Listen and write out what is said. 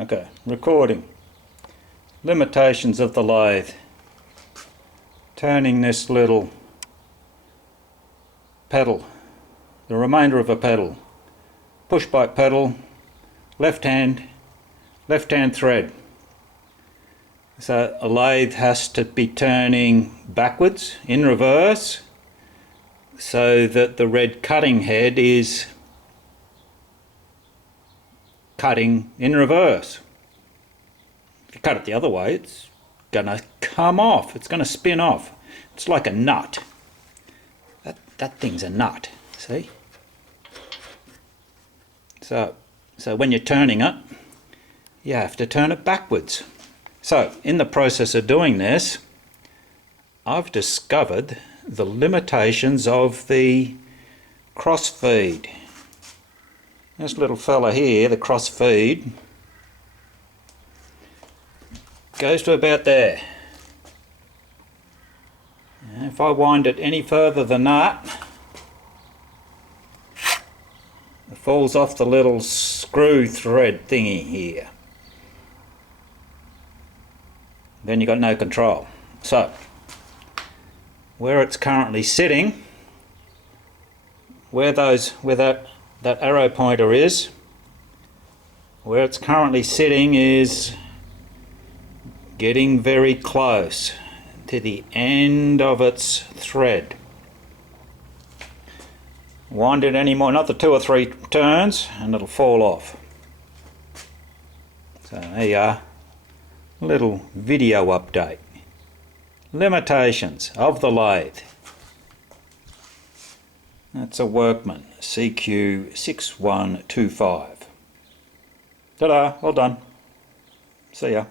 Okay, recording. Limitations of the lathe. Turning this little pedal, the remainder of a pedal. Push bike pedal, left hand thread. So a lathe has to be turning backwards, in reverse, so that the red cutting head is cutting in reverse. If you cut it the other way, it's going to come off, it's going to spin off. It's like a nut. That thing's a nut, see? So when you're turning it, you have to turn it backwards. So in the process of doing this, I've discovered the limitations of the cross feed. This little fella here, the cross feed, goes to about there. And if I wind it any further than that, it falls off the little screw thread thingy here. Then you've got no control. So, where it's currently sitting, where that arrow pointer is, where it's currently sitting is getting very close to the end of its thread. Wind it any more, another 2 or 3 turns, and it'll fall off. So there you are, a little video update. Limitations of the lathe. That's a Workman CQ6125. Ta-da, well done. See ya.